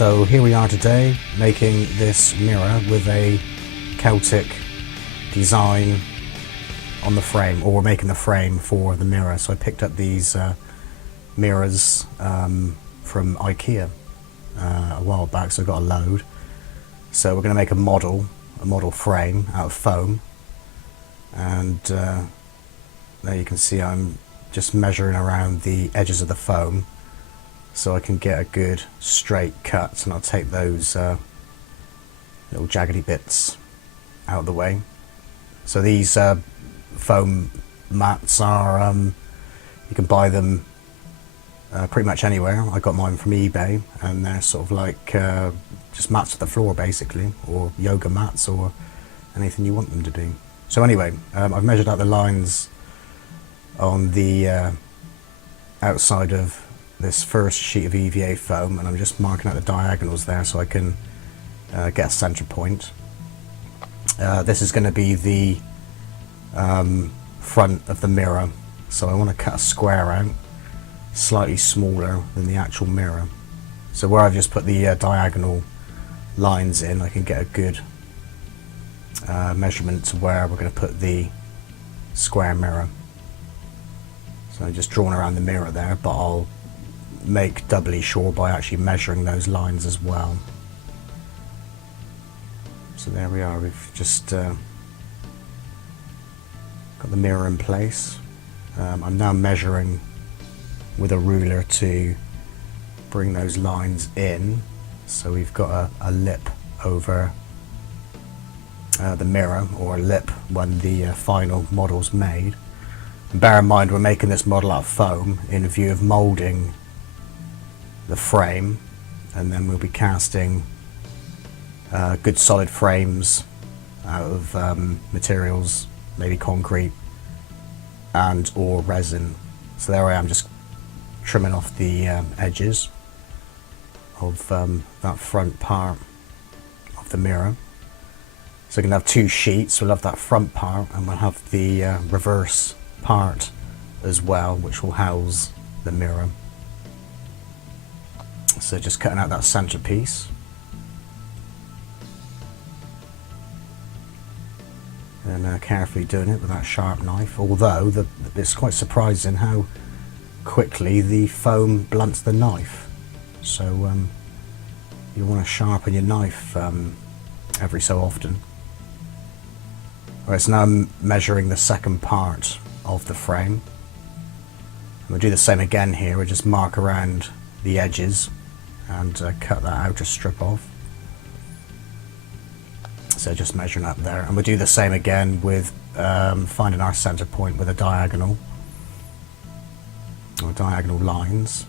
So here we are today making this mirror with a Celtic design on the frame, or we're making the frame for the mirror. So I picked up these mirrors from IKEA a while back, so I got a load. So we're going to make a model frame out of foam, and there you can see I'm just measuring around the edges of the foam so I can get a good straight cut, and I'll take those little jaggedy bits out of the way. So these foam mats are, you can buy them pretty much anywhere. I got mine from eBay, and they're sort of like just mats for the floor basically, or yoga mats, or anything you want them to be. So anyway, I've measured out the lines on the outside of this first sheet of EVA foam, and I'm just marking out the diagonals there so I can get a center point. This is going to be the front of the mirror, so I want to cut a square out slightly smaller than the actual mirror. So where I've just put the diagonal lines in, I can get a good measurement to where we're going to put the square mirror. So I'm just drawing around the mirror there, but I'll make doubly sure by actually measuring those lines as well. So there we are, we've just got the mirror in place. I'm now measuring with a ruler to bring those lines in, so we've got a lip over the mirror, or a lip when the final model's made. And bear in mind, we're making this model out of foam in view of moulding the frame, and then we'll be casting good solid frames out of materials, maybe concrete and or resin. So there I am, just trimming off the edges of that front part of the mirror. So we're going to have two sheets. We'll have that front part, and we'll have the reverse part as well, which will house the mirror. So just cutting out that centerpiece, and carefully doing it with that sharp knife, although it's quite surprising how quickly the foam blunts the knife. So you want to sharpen your knife every so often. Alright, so now I'm measuring the second part of the frame. And we'll do the same again here. We'll just mark around the edges and cut that outer strip off. So just measuring up there, and we'll do the same again with finding our center point with a diagonal, or diagonal lines.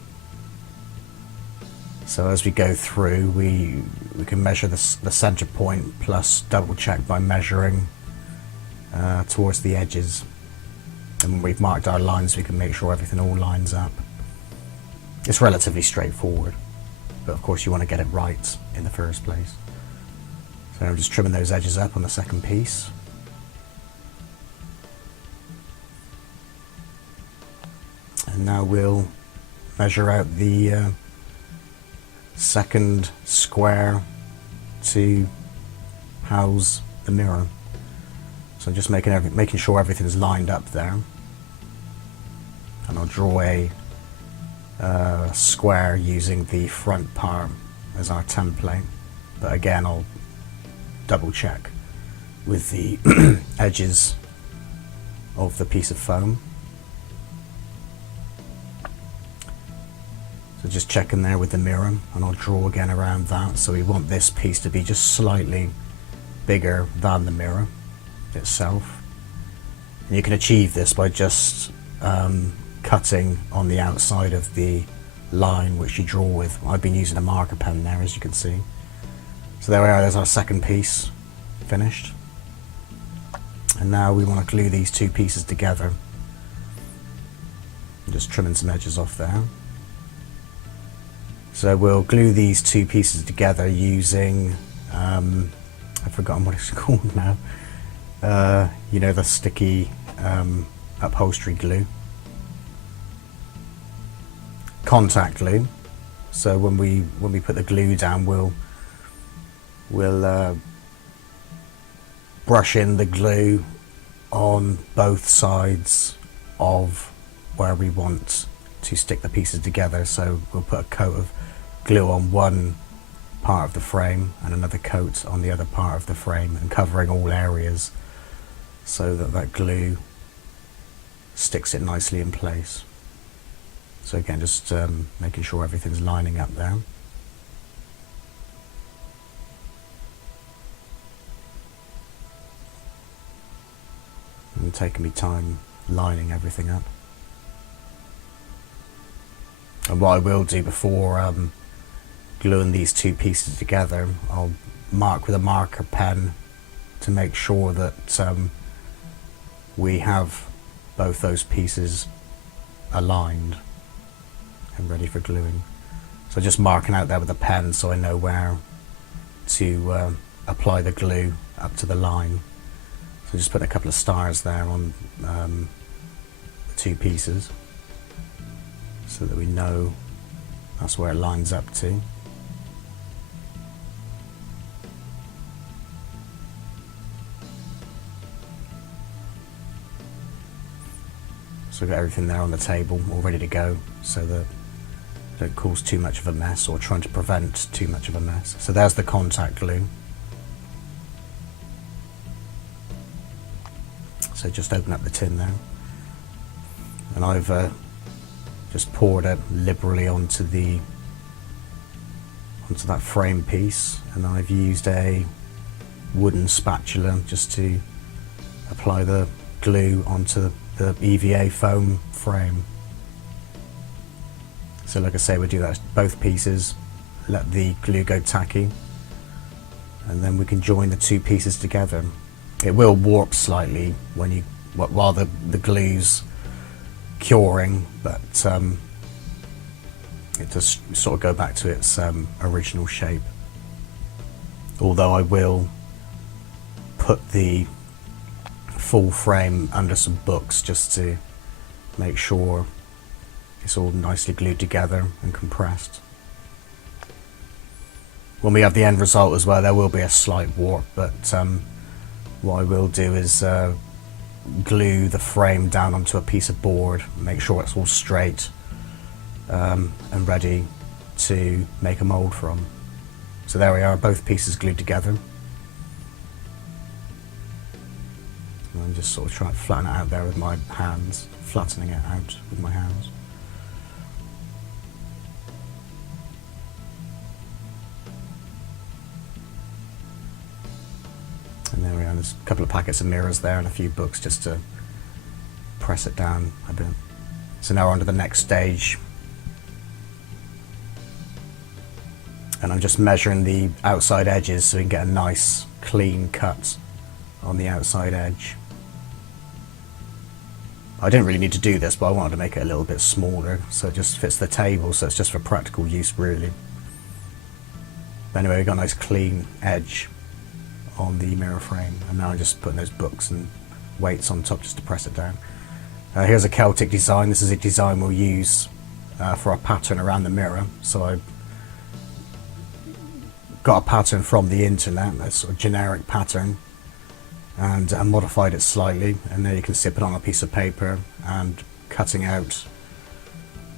So as we go through, we can measure the center point, plus double check by measuring towards the edges. And when we've marked our lines, we can make sure everything all lines up. It's relatively straightforward, but of course you want to get it right in the first place. So I'm just trimming those edges up on the second piece. And now we'll measure out the second square to house the mirror. So I'm just making sure everything is lined up there. And I'll draw a square using the front part as our template. But again, I'll double check with the edges of the piece of foam. So just checking there with the mirror, and I'll draw again around that. So we want this piece to be just slightly bigger than the mirror itself. And you can achieve this by just cutting on the outside of the line which you draw with. I've been using a marker pen there, as you can see. So there we are, there's our second piece finished. And now we want to glue these two pieces together. I'm just trimming some edges off there. So we'll glue these two pieces together using, I've forgotten what it's called now. You know, the sticky upholstery glue. Contact glue. So when we put the glue down, we'll brush in the glue on both sides of where we want to stick the pieces together. So we'll put a coat of glue on one part of the frame and another coat on the other part of the frame, and covering all areas so that that glue sticks it nicely in place. So again, just making sure everything's lining up there. And taking me time lining everything up. And what I will do before gluing these two pieces together, I'll mark with a marker pen to make sure that we have both those pieces aligned and ready for gluing. So just marking out there with a pen so I know where to apply the glue up to the line. So just put a couple of stars there on the two pieces so that we know that's where it lines up to. So we've got everything there on the table all ready to go, so that don't cause too much of a mess, or trying to prevent too much of a mess. So there's the contact glue. So just open up the tin there, and I've just poured it liberally onto that frame piece, and I've used a wooden spatula just to apply the glue onto the EVA foam frame. So like I say, we'll do that both pieces, let the glue go tacky, and then we can join the two pieces together. It will warp slightly while the glue's curing, but it does sort of go back to its original shape. Although I will put the full frame under some books just to make sure it's all nicely glued together and compressed. When we have the end result as well, there will be a slight warp, but what I will do is glue the frame down onto a piece of board, make sure it's all straight and ready to make a mould from. So there we are, both pieces glued together. And I'm just sort of trying to flatten it out there with my hands, flattening it out with my hands. And there we are, there's a couple of packets of mirrors there and a few books just to press it down a bit. So now we're on to the next stage. And I'm just measuring the outside edges so we can get a nice clean cut on the outside edge. I didn't really need to do this, but I wanted to make it a little bit smaller so it just fits the table, so it's just for practical use really. But anyway, we've got a nice clean edge on the mirror frame, and now I'm just putting those books and weights on top just to press it down. Here's a Celtic design. This is a design we'll use for our pattern around the mirror. So I got a pattern from the internet, a sort of generic pattern, and I modified it slightly, and there you can see it on a piece of paper and cutting out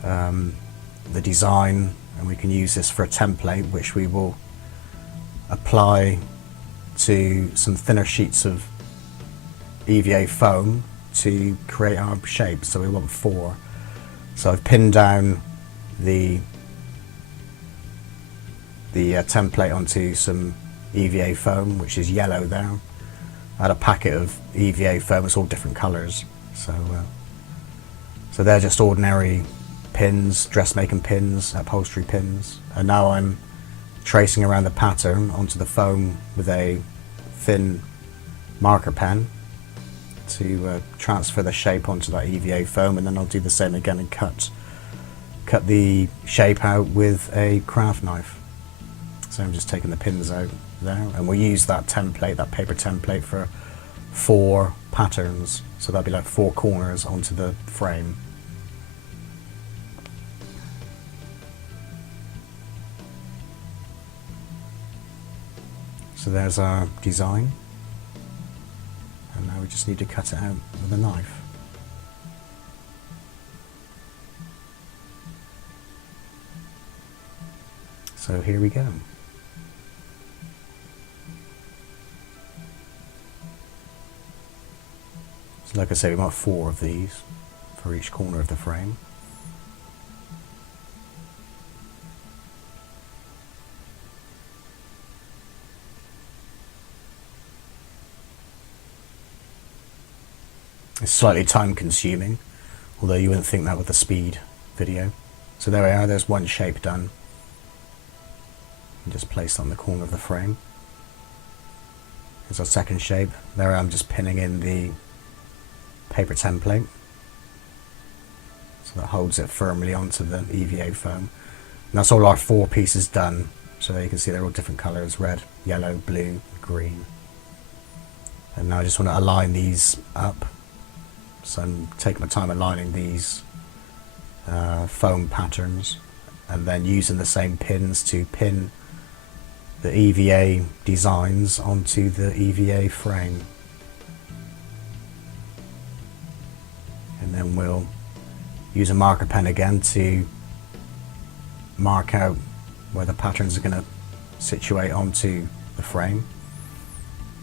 the design, and we can use this for a template which we will apply to some thinner sheets of EVA foam to create our shape. So we want 4. So I've pinned down the template onto some EVA foam, which is yellow there. I had a packet of EVA foam, it's all different colours. So they're just ordinary pins, dressmaking pins, upholstery pins. And now I'm tracing around the pattern onto the foam with a thin marker pen to transfer the shape onto that EVA foam, and then I'll do the same again and cut the shape out with a craft knife. So I'm just taking the pins out there, and we'll use that template, that paper template, for 4 patterns. So that'll be like 4 corners onto the frame. So there's our design, and now we just need to cut it out with a knife. So here we go. So like I say, we want 4 of these for each corner of the frame. It's slightly time consuming, although you wouldn't think that with the speed video. So there we are, there's one shape done. And just placed on the corner of the frame. Here's our second shape. There I'm just pinning in the paper template, so that holds it firmly onto the EVA foam. And that's all our 4 pieces done. So there you can see they're all different colours: red, yellow, blue, green. And now I just want to align these up. So I'm taking my time aligning these foam patterns, and then using the same pins to pin the EVA designs onto the EVA frame. And then we'll use a marker pen again to mark out where the patterns are going to situate onto the frame.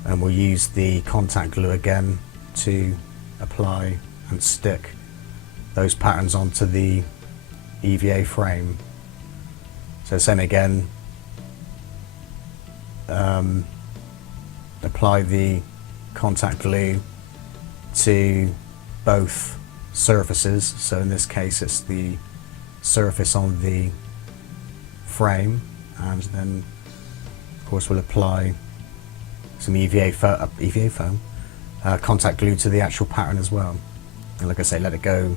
And we'll use the contact glue again to apply and stick those patterns onto the EVA frame. So same again, apply the contact glue to both surfaces. So in this case it's the surface on the frame, and then of course we'll apply some EVA foam, contact glue to the actual pattern as well. And like I say, let it go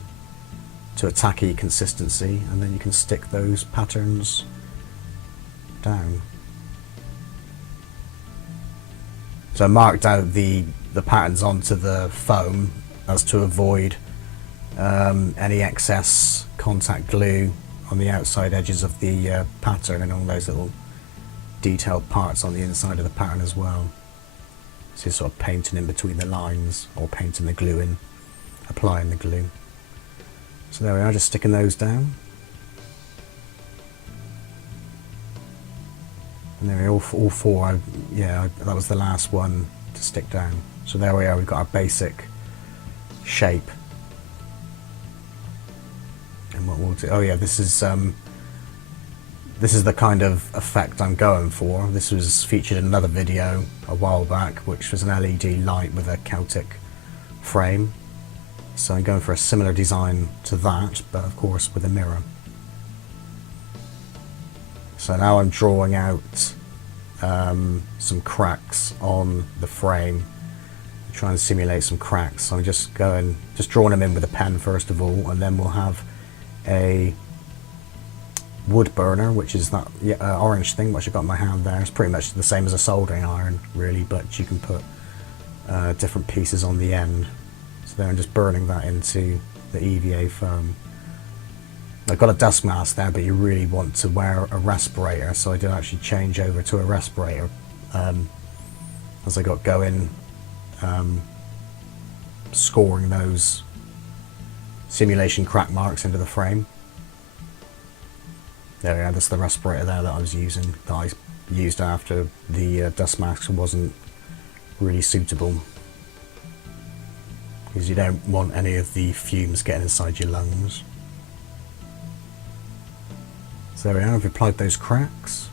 to a tacky consistency, and then you can stick those patterns down. So I marked out the patterns onto the foam as to avoid any excess contact glue on the outside edges of the pattern, and all those little detailed parts on the inside of the pattern as well. So you're sort of painting in between the lines, or painting the glue in, applying the glue. So there we are, just sticking those down. And there we are, all 4, that was the last one to stick down. So there we are, we've got our basic shape. And what we'll do, oh yeah, this is the kind of effect I'm going for. This was featured in another video a while back, which was an LED light with a Celtic frame. So I'm going for a similar design to that, but of course with a mirror. So now I'm drawing out some cracks on the frame, trying to simulate some cracks. So I'm just drawing them in with a pen first of all, and then we'll have a wood burner, which is that orange thing which I've got in my hand there. It's pretty much the same as a soldering iron really, but you can put different pieces on the end. So there I'm just burning that into the EVA foam. I've got a dust mask there, but you really want to wear a respirator, so I did actually change over to a respirator as I got going, scoring those simulation crack marks into the frame. There we are, that's the respirator there that I was using, that I used after the dust mask wasn't really suitable, because you don't want any of the fumes getting inside your lungs. So there we are, I've applied those cracks.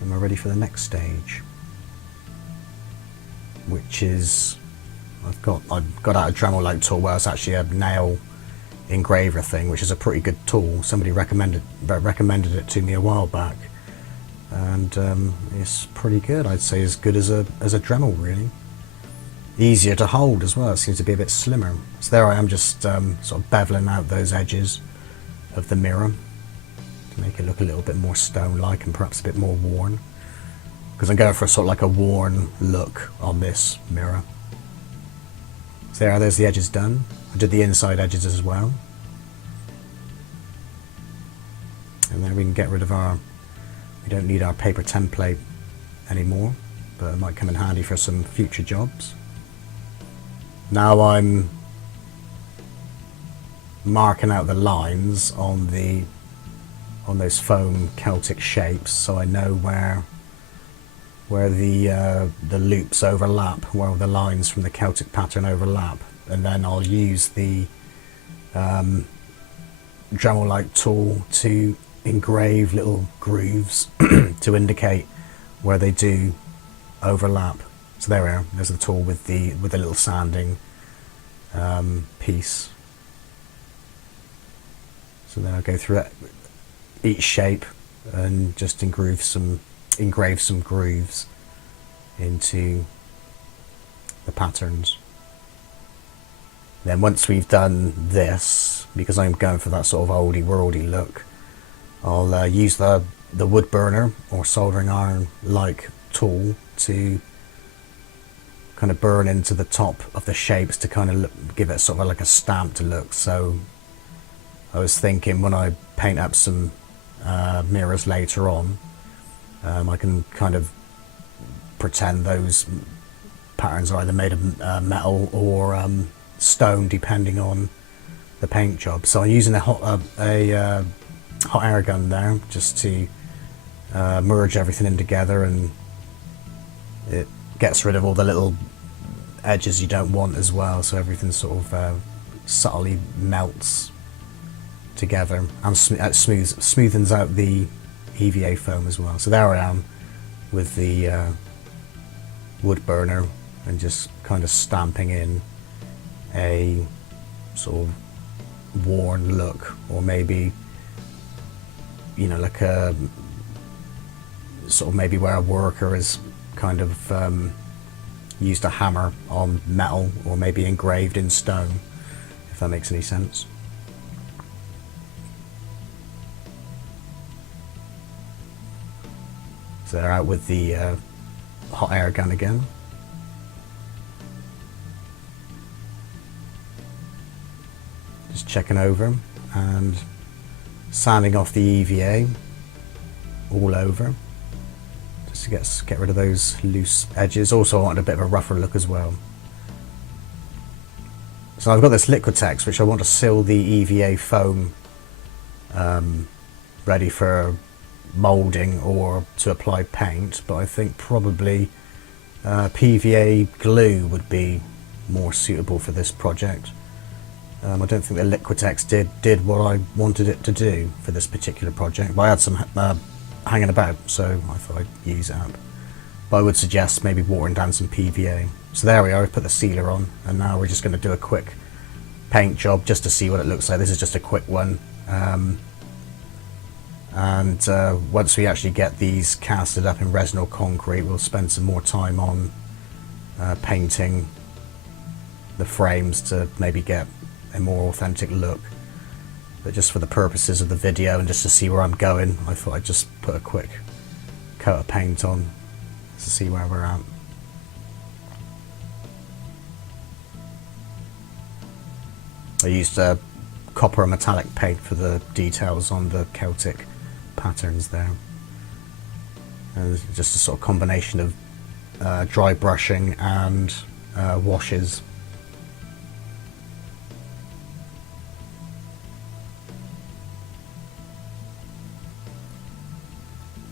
And we're ready for the next stage, which is, I've got out a Dremel light tool where it's actually a nail engraver thing, which is a pretty good tool. Somebody recommended it to me a while back, and it's pretty good. I'd say as good as a Dremel, really. Easier to hold as well, it seems to be a bit slimmer. So there I am, just sort of beveling out those edges of the mirror to make it look a little bit more stone-like and perhaps a bit more worn, because I'm going for sort of like a worn look on this mirror. So there's the edges done. I did the inside edges as well. And then we can get rid of our We don't need our paper template anymore, but it might come in handy for some future jobs. Now I'm marking out the lines on those foam Celtic shapes, so I know where the loops overlap, where the lines from the Celtic pattern overlap, and then I'll use the Dremel-like tool to engrave little grooves to indicate where they do overlap. So there we are. There's the tool with the little sanding piece. So then I'll go through each shape and just engrave some grooves into the patterns. Then once we've done this, because I'm going for that sort of oldie worldy look, I'll use the wood burner or soldering iron like tool to kind of burn into the top of the shapes to kind of give it sort of like a stamped look. So I was thinking when I paint up some mirrors later on, I can kind of pretend those patterns are either made of metal or stone, depending on the paint job. So I'm using a hot air gun there just to merge everything in together, and it gets rid of all the little edges you don't want as well, so everything sort of subtly melts together and smoothens out the EVA foam as well. So there I am with the wood burner and just kind of stamping in a sort of worn look, or maybe, you know, like a sort of maybe where a worker has kind of used a hammer on metal, or maybe engraved in stone, if that makes any sense. So they're out with the hot air gun again. Just checking over and sanding off the EVA all over, just to get rid of those loose edges. Also I wanted a bit of a rougher look as well. So I've got this Liquitex which I want to seal the EVA foam ready for moulding or to apply paint, but I think probably PVA glue would be more suitable for this project. I don't think the Liquitex did what I wanted it to do for this particular project, but I had some hanging about, so I thought I'd use it up. But I would suggest maybe watering down some PVA. So there we are, I've put the sealer on, and now we're just going to do a quick paint job just to see what it looks like. This is just a quick one. And once we actually get these casted up in resin or concrete, we'll spend some more time on painting the frames to maybe get a more authentic look. But just for the purposes of the video and just to see where I'm going, I thought I'd just put a quick coat of paint on to see where we're at. I used copper metallic paint for the details on the Celtic patterns there, and just a sort of combination of dry brushing and washes.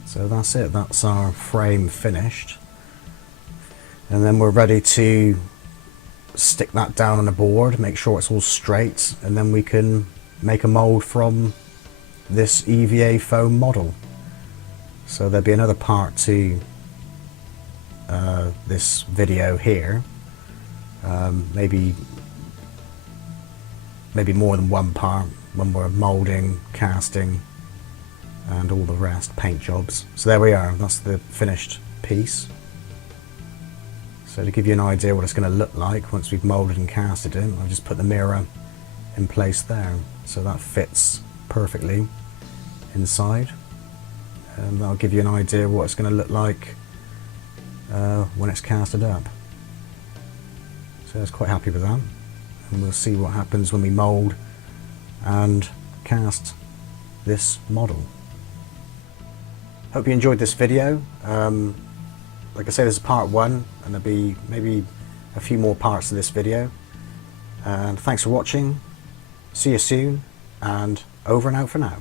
So that's it, that's our frame finished, and then we're ready to stick that down on the board, make sure it's all straight, and then we can make a mould from this EVA foam model. So there'll be another part to this video here, maybe more than one part when we're moulding, casting and all the rest, paint jobs. So there we are, that's the finished piece. So to give you an idea what it's going to look like once we've moulded and casted it, I've just put the mirror in place there, so that fits perfectly inside, and that'll give you an idea what it's going to look like when it's casted up. So I was quite happy with that, and we'll see what happens when we mould and cast this model. Hope you enjoyed this video. Like I say, this is part 1, and there'll be maybe a few more parts to this video. And thanks for watching. See you soon, and over and out for now.